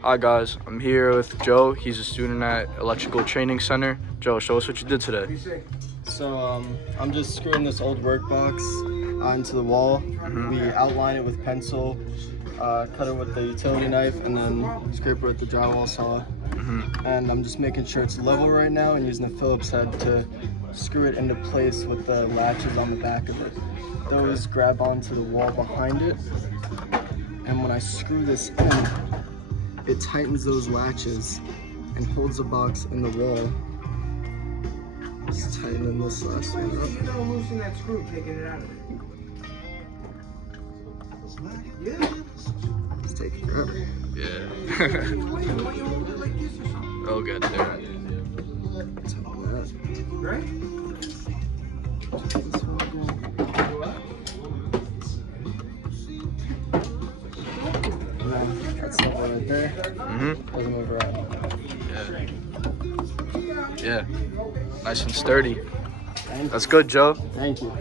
Hi guys, I'm here with Joe. He's a student at Electrical Training Center. Joe, show us what you did today. So I'm just screwing this old workbox onto the wall. We outline it with pencil, cut it with the utility knife, and then scrape it with the drywall saw. And I'm just making sure it's level right now and using the Phillips head to screw it into place with the latches on the back of it. Those grab onto the wall behind it, and when I screw this in, it tightens those latches and holds the box in the wall. Just tightening this last one up. You don't loosen that screw, taking it out of it. Yeah. It's taking forever. Yeah. I'll get there. Right? That's level right there. Doesn't move around. Yeah. Yeah. Nice and sturdy. Thank That's good, Joe. you.